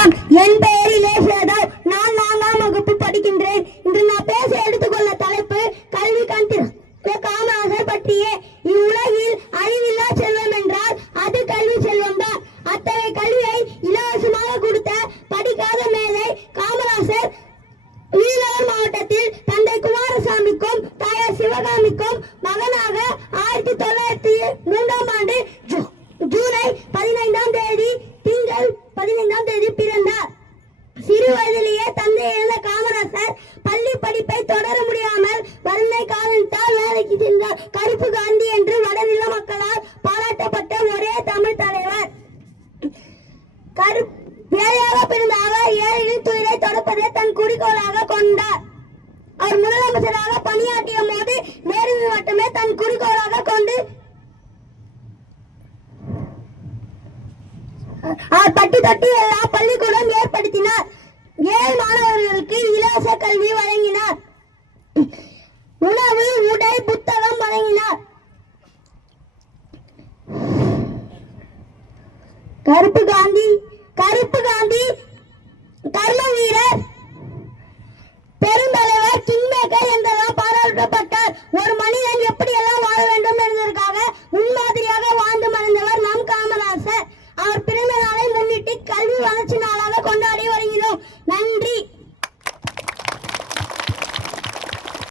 வணக்கம். என் பெயர் இலேசேதாவ். நான் 4ஆம் வகுப்பு படிக்கின்றேன். இன்று நான் பேச எடுத்துக்கொள்ள தலைப்பு கல்வி காமராசர் பற்றியே. இவ்வுலகில் அழிவில்லா செல்வம் என்றால் அது கல்வி செல்வம் தான். அத்தகைய கல்வியை இலவசமாக கொடுத்த படிக்காத மேதை காமராசர் விருதுநகர் மாவட்டத்தில் தந்தை குமாரசாமிக்கும் தாயார் சிவகாமிக்கும் மகனாக 1903ஆம் ஆண்டு ஜூலை 15ஆம் தேதி திங்கள் 15ஆம் தேதி பிறந்தார். சிறு வயதிலேயே தந்தை இழந்த காமராசர் பள்ளி படிப்பை தொடர முடியாமல் வறுமை காரணத்தால் வேலைக்கு சென்றார். கருப்பு காந்தி என்று வடநில மக்களால் பாராட்டப்பட்ட ஒரே தமிழ் தலைவர். ஏழையாக பிறந்த அவர் ஏழையின் துயரை தொடப்பதை தன் குறிக்கோளாக கொண்டார். அவர் முதலமைச்சராக பணியாற்றிய போது நேருவை மட்டுமே தன் குறிக்கோளாக கொண்டு அவர் பட்டி தொட்டி எல்லா பள்ளிக்கூடம் ஏற்படுத்தினார். ஏழை மாணவர்களுக்கு இலவச கல்வி வழங்கினார். உணவு, உடை, புத்தகம் வழங்கினார். கருப்பு காந்தி